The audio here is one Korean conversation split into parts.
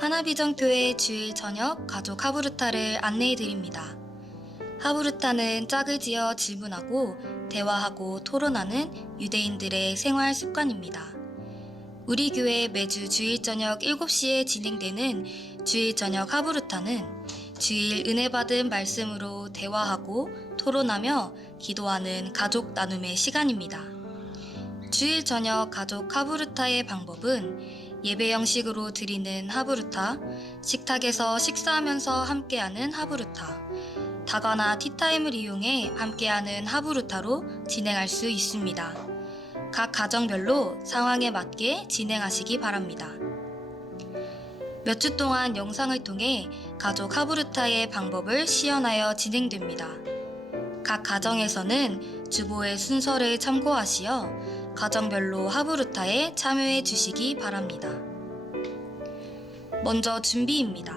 하나비전교회 주일 저녁 가족 하부르타를 안내해 드립니다. 하부르타는 짝을 지어 질문하고 대화하고 토론하는 유대인들의 생활 습관입니다. 우리 교회 매주 주일 저녁 7시에 진행되는 주일 저녁 하부르타는 주일 은혜 받은 말씀으로 대화하고 토론하며 기도하는 가족 나눔의 시간입니다. 주일 저녁 가족 하부르타의 방법은 예배 형식으로 드리는 하부르타, 식탁에서 식사하면서 함께하는 하부르타, 다과나 티타임을 이용해 함께하는 하부르타로 진행할 수 있습니다. 각 가정별로 상황에 맞게 진행하시기 바랍니다. 몇 주 동안 영상을 통해 가족 하부르타의 방법을 시연하여 진행됩니다. 각 가정에서는 주보의 순서를 참고하시어 가정별로 하부르타에 참여해 주시기 바랍니다. 먼저 준비입니다.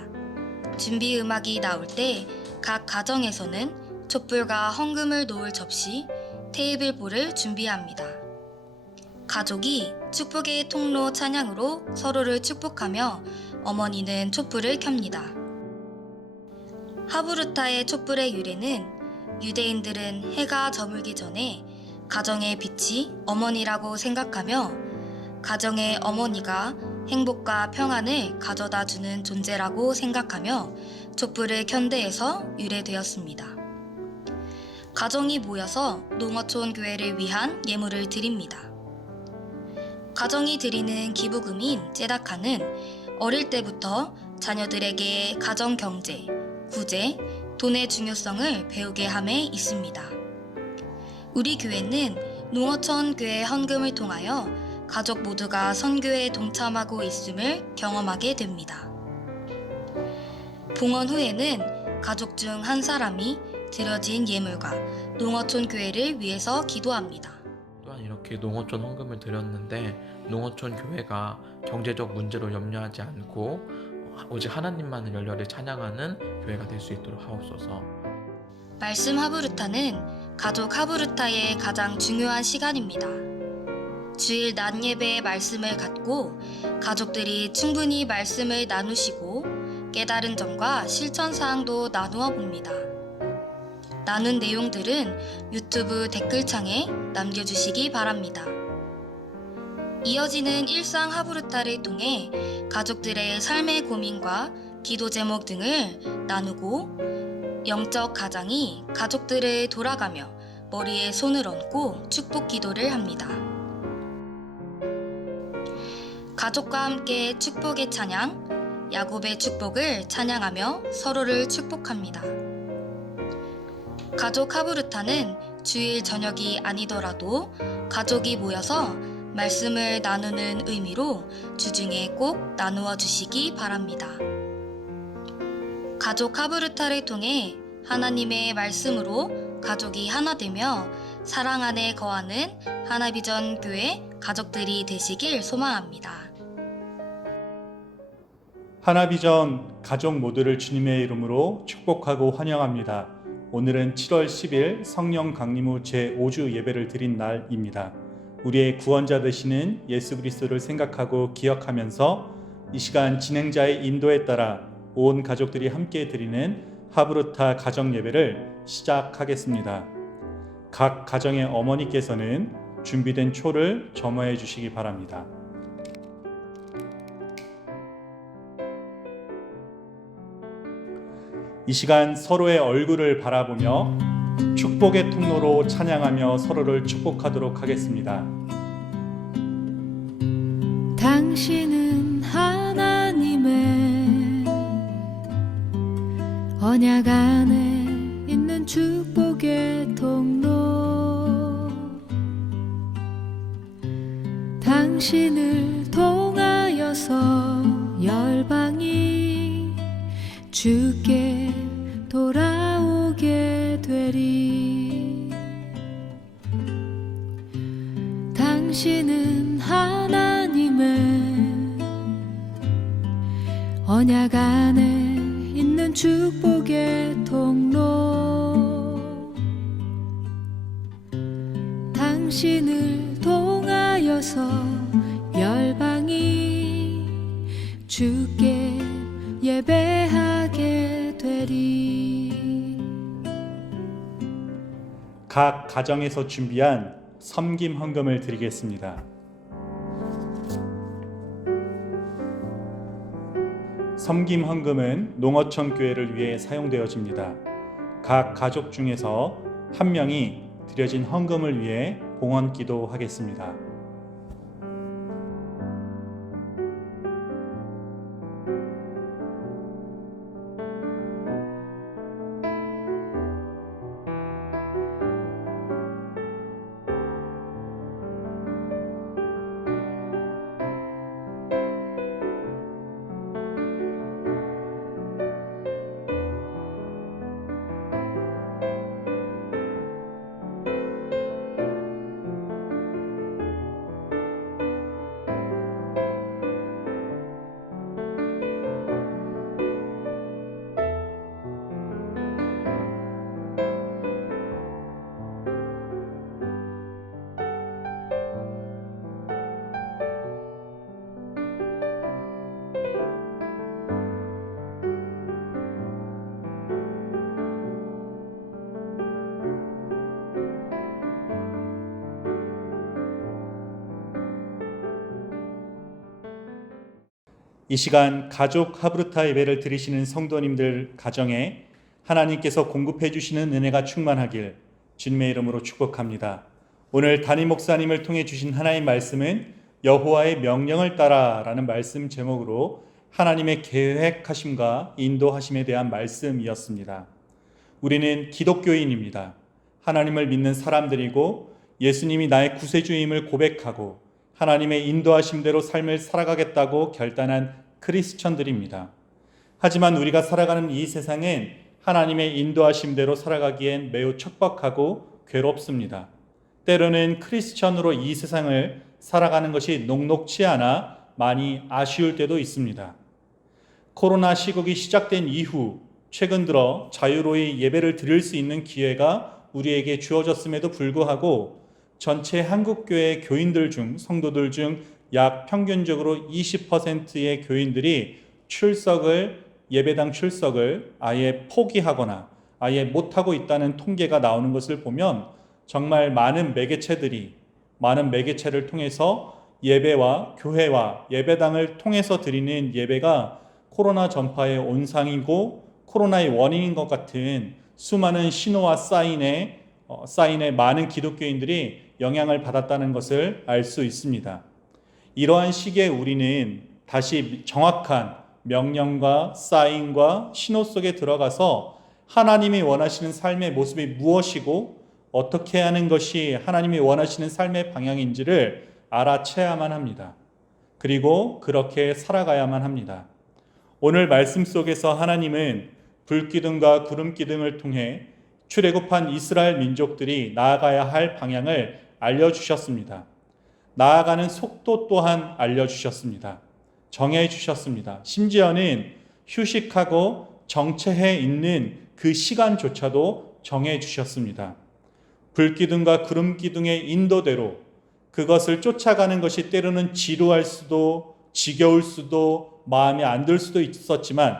준비 음악이 나올 때 각 가정에서는 촛불과 헌금을 놓을 접시, 테이블볼을 준비합니다. 가족이 축복의 통로 찬양으로 서로를 축복하며 어머니는 촛불을 켭니다. 하부르타의 촛불의 유래는 유대인들은 해가 저물기 전에 가정의 빛이 어머니라고 생각하며 가정의 어머니가 행복과 평안을 가져다 주는 존재라고 생각하며 촛불을 켠 데에서 유래되었습니다. 가정이 모여서 농어촌 교회를 위한 예물을 드립니다. 가정이 드리는 기부금인 째다카는 어릴 때부터 자녀들에게 가정 경제, 구제, 돈의 중요성을 배우게 함에 있습니다. 우리 교회는 농어촌 교회 헌금을 통하여 가족 모두가 선교에 동참하고 있음을 경험하게 됩니다. 봉헌 후에는 가족 중 한 사람이 드려진 예물과 농어촌 교회를 위해서 기도합니다. 또한 이렇게 농어촌 헌금을 드렸는데 농어촌 교회가 경제적 문제로 염려하지 않고 오직 하나님만을 열렬히 찬양하는 교회가 될 수 있도록 하옵소서. 말씀 하부르타는 가족 하부르타의 가장 중요한 시간입니다. 주일 낮 예배의 말씀을 갖고 가족들이 충분히 말씀을 나누시고 깨달은 점과 실천 사항도 나누어 봅니다. 나눈 내용들은 유튜브 댓글창에 남겨주시기 바랍니다. 이어지는 일상 하부르타를 통해 가족들의 삶의 고민과 기도 제목 등을 나누고 영적 가장이 가족들을 돌아가며 머리에 손을 얹고 축복 기도를 합니다. 가족과 함께 축복의 찬양, 야곱의 축복을 찬양하며 서로를 축복합니다. 가족 하부르타는 주일 저녁이 아니더라도 가족이 모여서 말씀을 나누는 의미로 주중에 꼭 나누어 주시기 바랍니다. 가족 하부르타를 통해 하나님의 말씀으로 가족이 하나 되며 사랑 안에 거하는 하나비전 교회 가족들이 되시길 소망합니다. 하나비전 가족 모두를 주님의 이름으로 축복하고 환영합니다. 오늘은 7월 10일 성령 강림 후 제5주 예배를 드린 날입니다. 우리의 구원자 되시는 예수 그리스도를 생각하고 기억하면서 이 시간 진행자의 인도에 따라 온 가족들이 함께 드리는 하부르타 가정 예배를 시작하겠습니다. 각 가정의 어머니께서는 준비된 초를 점화해 주시기 바랍니다. 이 시간 서로의 얼굴을 바라보며 축복의 통로로 찬양하며 서로를 축복하도록 하겠습니다. 당신은 하나님의 언약 안에 있는 축복의 통로, 당신을 통하여서 열방이 주께 돌아오게 되리. 당신은 하나님의 언약 안에 있는 축복의 통로, 당신을 통하여서 열방이 주께 하게 되리. 각 가정에서 준비한 섬김 헌금을 드리겠습니다. 섬김 헌금은 농어촌 교회를 위해 사용되어집니다. 각 가족 중에서 한 명이 드려진 헌금을 위해 봉헌 기도하겠습니다. 이 시간 가족 하브르타 예배를 드리시는 성도님들 가정에 하나님께서 공급해 주시는 은혜가 충만하길 주님의 이름으로 축복합니다. 오늘 담임 목사님을 통해 주신 하나님의 말씀은 여호와의 명령을 따라라는 말씀 제목으로 하나님의 계획하심과 인도하심에 대한 말씀이었습니다. 우리는 기독교인입니다. 하나님을 믿는 사람들이고 예수님이 나의 구세주임을 고백하고 하나님의 인도하심대로 삶을 살아가겠다고 결단한 크리스천들입니다. 하지만 우리가 살아가는 이 세상은 하나님의 인도하심대로 살아가기엔 매우 척박하고 괴롭습니다. 때로는 크리스천으로 이 세상을 살아가는 것이 녹록치 않아 많이 아쉬울 때도 있습니다. 코로나 시국이 시작된 이후 최근 들어 자유로이 예배를 드릴 수 있는 기회가 우리에게 주어졌음에도 불구하고 전체 한국교회 교인들 중 성도들 중 약 평균적으로 20%의 교인들이 예배당 출석을 아예 포기하거나 아예 못하고 있다는 통계가 나오는 것을 보면 정말 많은 매개체를 통해서 예배와 교회와 예배당을 통해서 드리는 예배가 코로나 전파의 온상이고 코로나의 원인인 것 같은 수많은 신호와 사인에 많은 기독교인들이 영향을 받았다는 것을 알 수 있습니다. 이러한 시기에 우리는 다시 정확한 명령과 사인과 신호 속에 들어가서 하나님이 원하시는 삶의 모습이 무엇이고 어떻게 하는 것이 하나님이 원하시는 삶의 방향인지를 알아채야만 합니다. 그리고 그렇게 살아가야만 합니다. 오늘 말씀 속에서 하나님은 불기둥과 구름기둥을 통해 출애굽한 이스라엘 민족들이 나아가야 할 방향을 알려주셨습니다. 나아가는 속도 또한 알려주셨습니다. 정해주셨습니다. 심지어는 휴식하고 정체해 있는 그 시간조차도 정해주셨습니다. 불기둥과 구름기둥의 인도대로 그것을 쫓아가는 것이 때로는 지루할 수도 지겨울 수도 마음에 안 들 수도 있었지만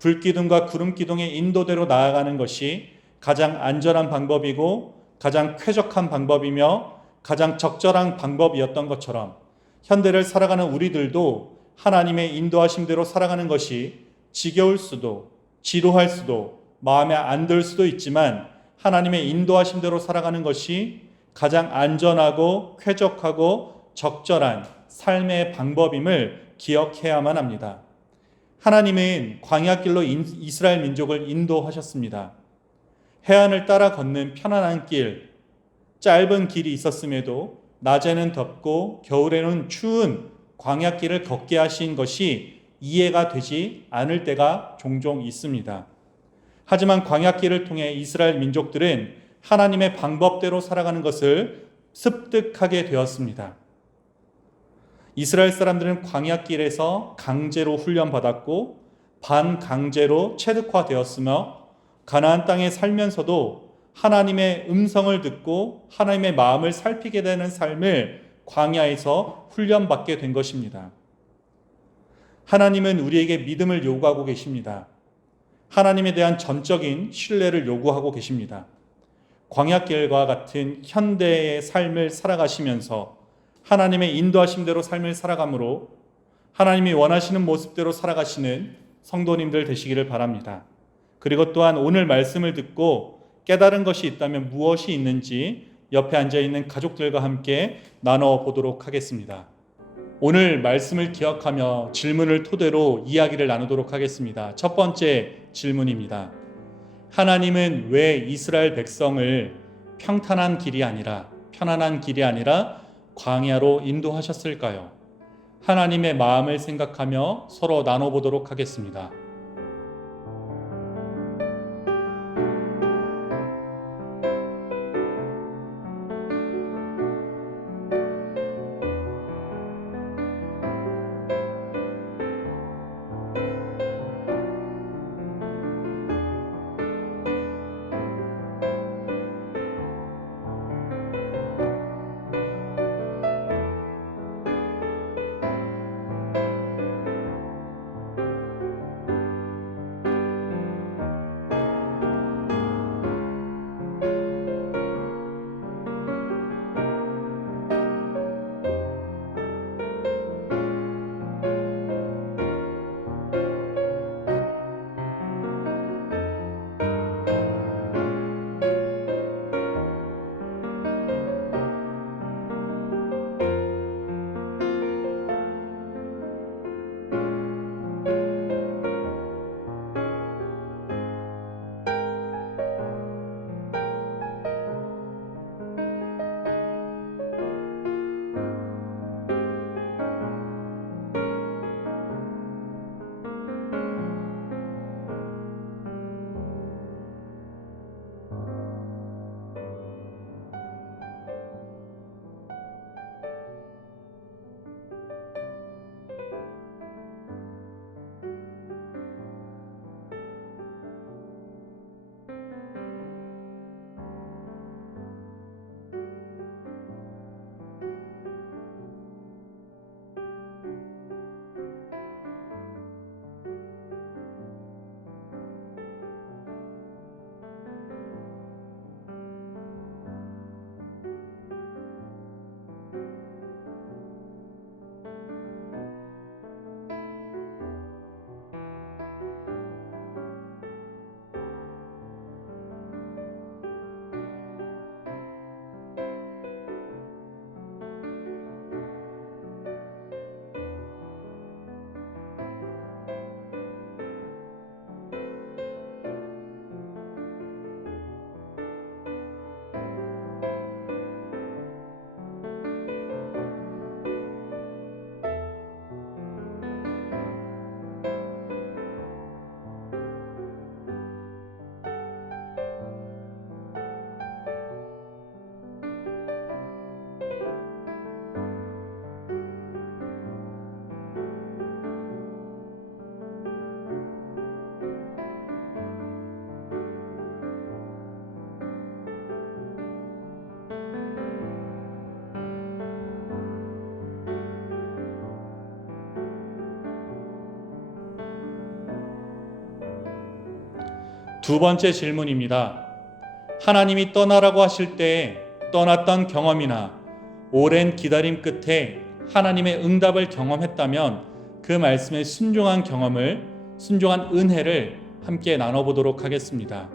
불기둥과 구름기둥의 인도대로 나아가는 것이 가장 안전한 방법이고 가장 쾌적한 방법이며 가장 적절한 방법이었던 것처럼 현대를 살아가는 우리들도 하나님의 인도하심대로 살아가는 것이 지겨울 수도 지루할 수도 마음에 안 들 수도 있지만 하나님의 인도하심대로 살아가는 것이 가장 안전하고 쾌적하고 적절한 삶의 방법임을 기억해야만 합니다. 하나님은 광야길로 이스라엘 민족을 인도하셨습니다. 해안을 따라 걷는 편안한 길, 짧은 길이 있었음에도 낮에는 덥고 겨울에는 추운 광야길을 걷게 하신 것이 이해가 되지 않을 때가 종종 있습니다. 하지만 광야길을 통해 이스라엘 민족들은 하나님의 방법대로 살아가는 것을 습득하게 되었습니다. 이스라엘 사람들은 광야길에서 강제로 훈련받았고 반강제로 체득화되었으며 가나안 땅에 살면서도 하나님의 음성을 듣고 하나님의 마음을 살피게 되는 삶을 광야에서 훈련받게 된 것입니다. 하나님은 우리에게 믿음을 요구하고 계십니다. 하나님에 대한 전적인 신뢰를 요구하고 계십니다. 광야길과 같은 현대의 삶을 살아가시면서 하나님의 인도하심대로 삶을 살아감으로 하나님이 원하시는 모습대로 살아가시는 성도님들 되시기를 바랍니다. 그리고 또한 오늘 말씀을 듣고 깨달은 것이 있다면 무엇이 있는지 옆에 앉아있는 가족들과 함께 나눠보도록 하겠습니다. 오늘 말씀을 기억하며 질문을 토대로 이야기를 나누도록 하겠습니다. 첫 번째 질문입니다. 하나님은 왜 이스라엘 백성을 평탄한 길이 아니라 편안한 길이 아니라 광야로 인도하셨을까요? 하나님의 마음을 생각하며 서로 나눠보도록 하겠습니다. 두 번째 질문입니다. 하나님이 떠나라고 하실 때 떠났던 경험이나 오랜 기다림 끝에 하나님의 응답을 경험했다면 그 말씀에 순종한 경험을, 순종한 은혜를 함께 나눠보도록 하겠습니다.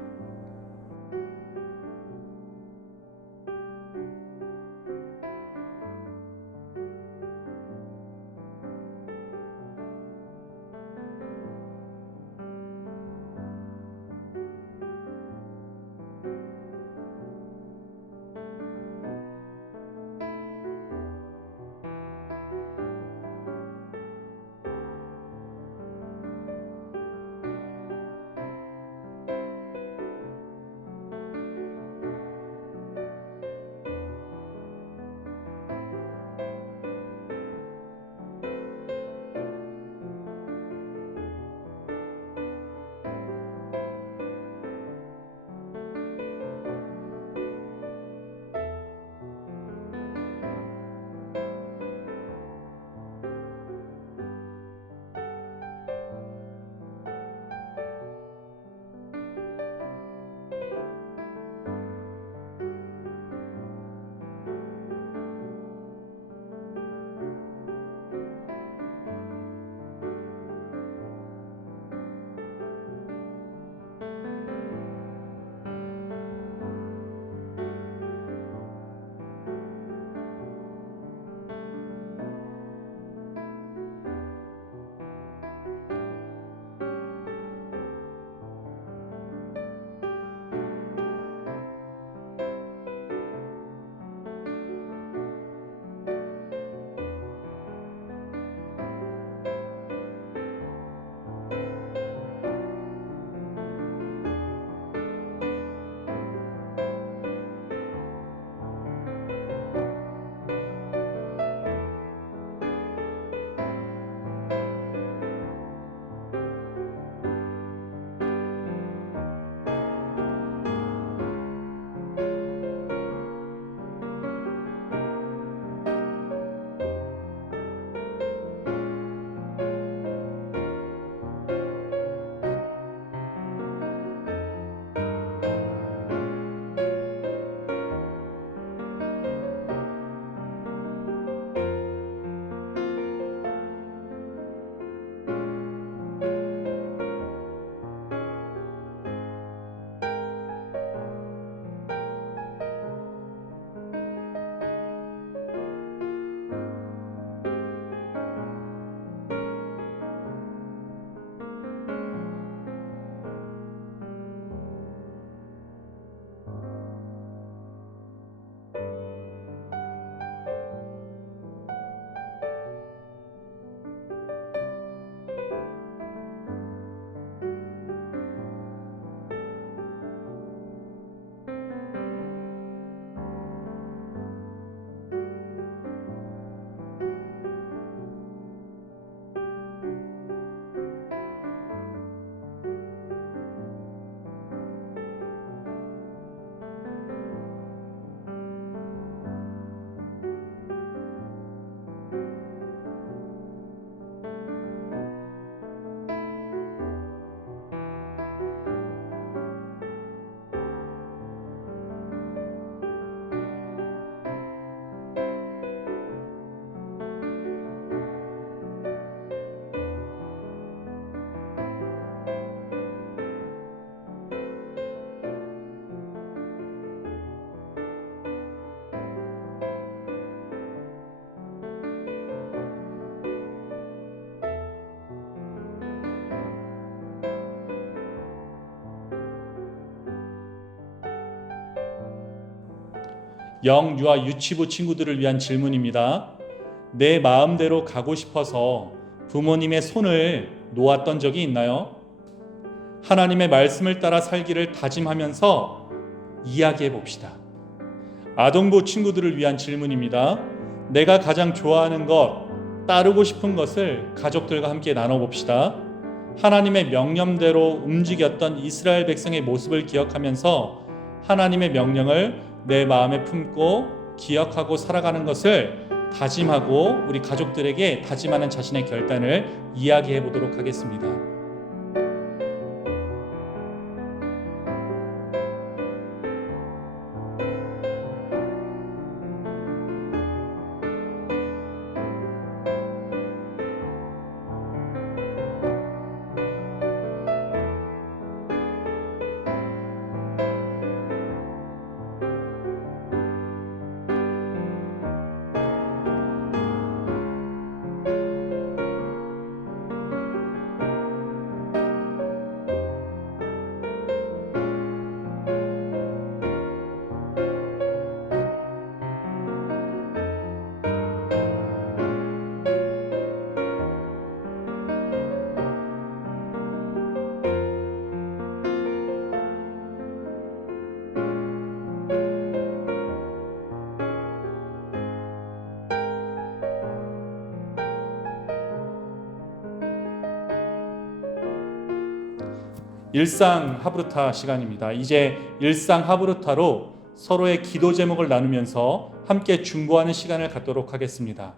영, 유아, 유치부 친구들을 위한 질문입니다. 내 마음대로 가고 싶어서 부모님의 손을 놓았던 적이 있나요? 하나님의 말씀을 따라 살기를 다짐하면서 이야기해 봅시다. 아동부 친구들을 위한 질문입니다. 내가 가장 좋아하는 것, 따르고 싶은 것을 가족들과 함께 나눠봅시다. 하나님의 명령대로 움직였던 이스라엘 백성의 모습을 기억하면서 하나님의 명령을 내 마음에 품고 기억하고 살아가는 것을 다짐하고 우리 가족들에게 다짐하는 자신의 결단을 이야기해 보도록 하겠습니다. 일상 하브루타 시간입니다. 이제 일상 하브루타로 서로의 기도 제목을 나누면서 함께 중보하는 시간을 갖도록 하겠습니다.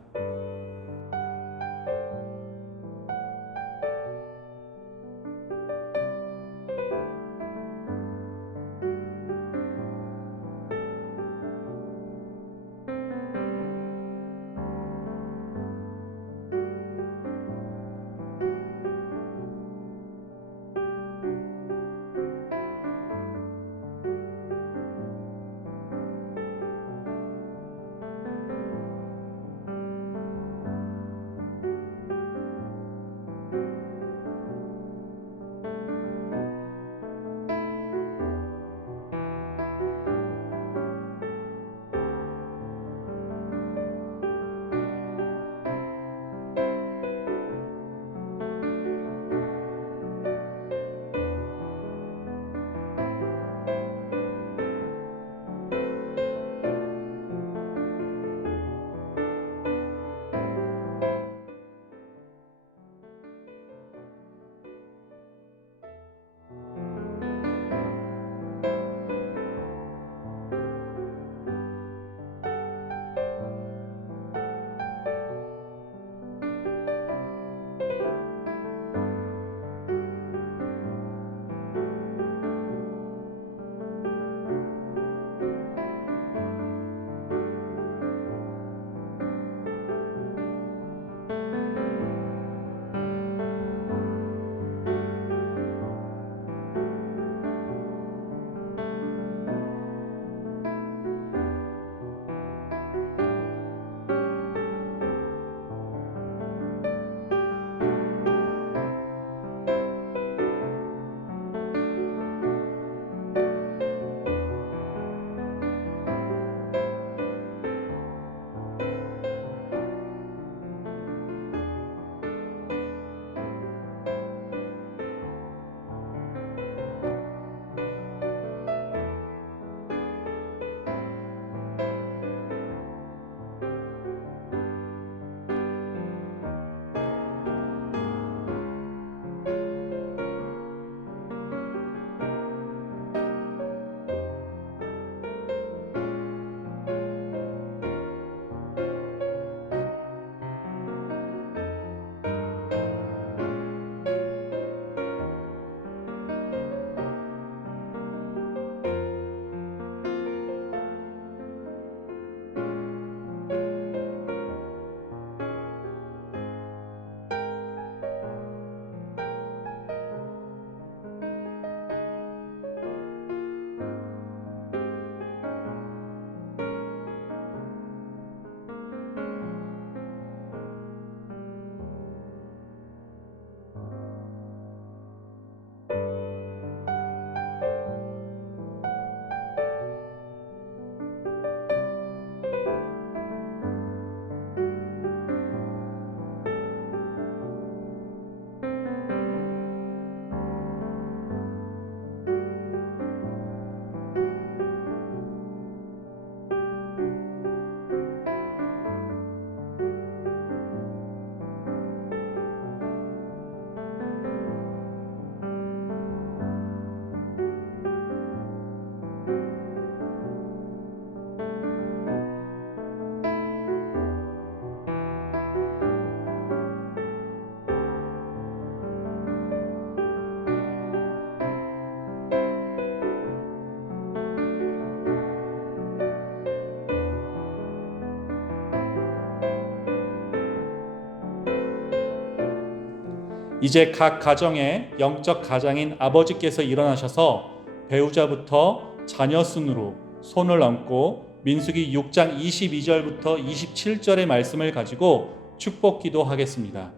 이제 각 가정의 영적 가장인 아버지께서 일어나셔서 배우자부터 자녀 순으로 손을 얹고 민수기 6장 22절부터 27절의 말씀을 가지고 축복 기도하겠습니다.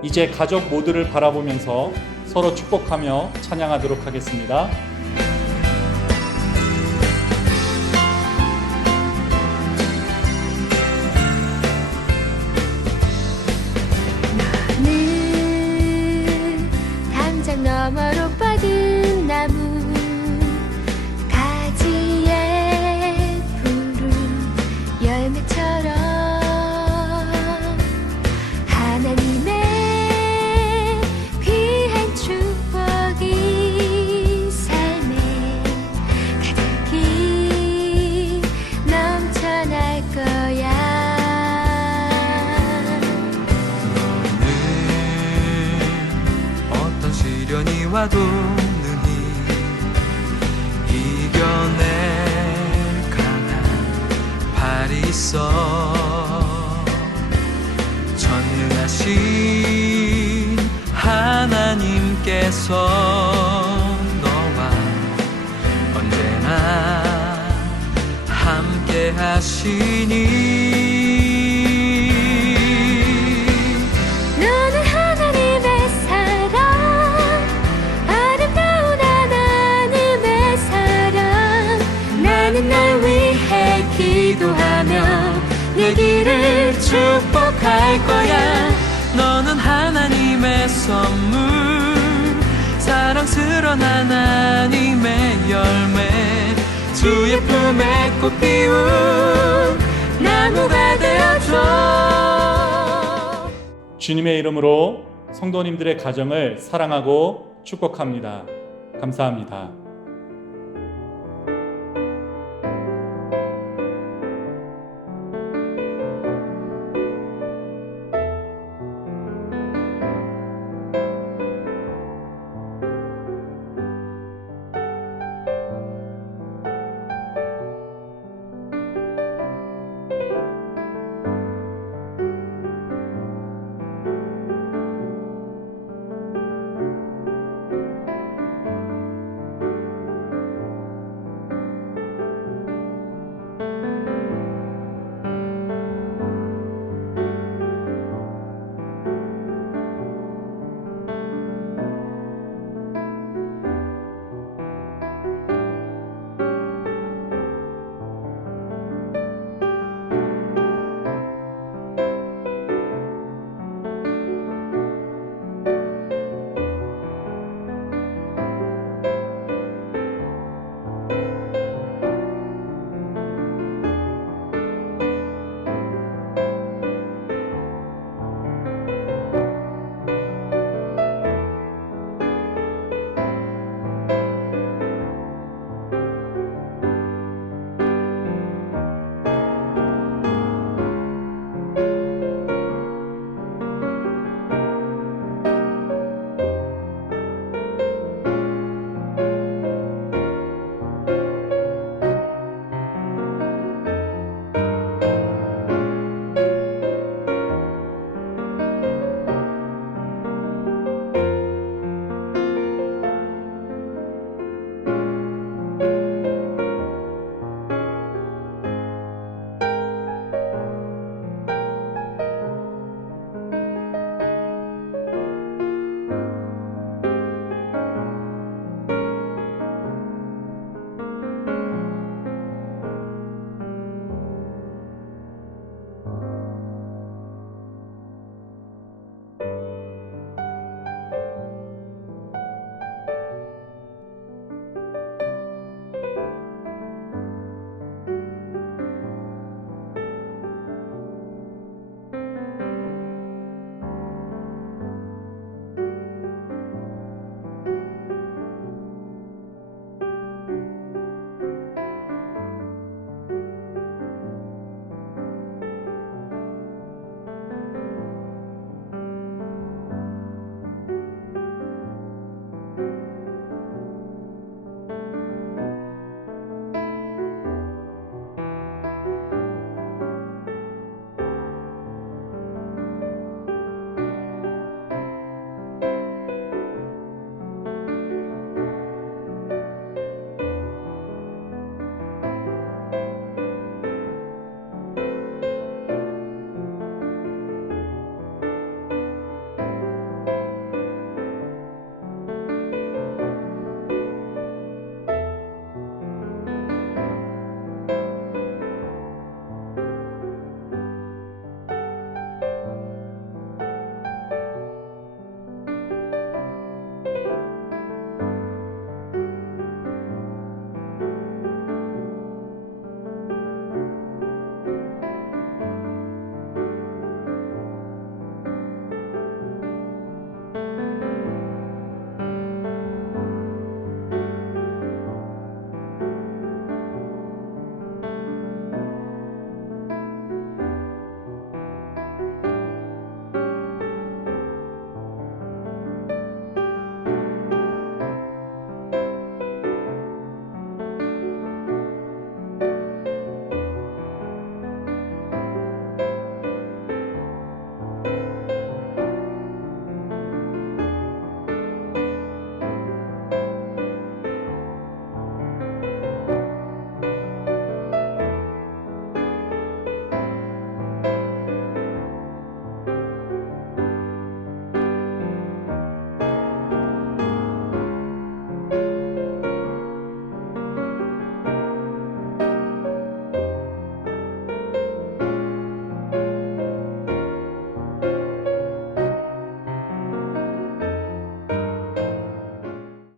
이제 가족 모두를 바라보면서 서로 축복하며 찬양하도록 하겠습니다. 나는 담장 너머로 뻗은 나무 가지에 푸른 열매처럼 하나님의 귀한 축복이 삶에 가득히 넘쳐날 거야. 어떤 시련이 와도 능히 이겨낼 강한 발이 있어. 전능하신 하나님께서 너와 언제나 함께 하시니. 너는 하나님의 사랑, 아름다운 하나님의 사랑. 나는 널 위해 기도하며 내 길을 축복할 거야. 너는 하나님의 선물, 사랑스러운 하나님의 열매, 주의 품에 꽃 피운 나무가 되어줘. 주님의 이름으로 성도님들의 가정을 사랑하고 축복합니다. 감사합니다.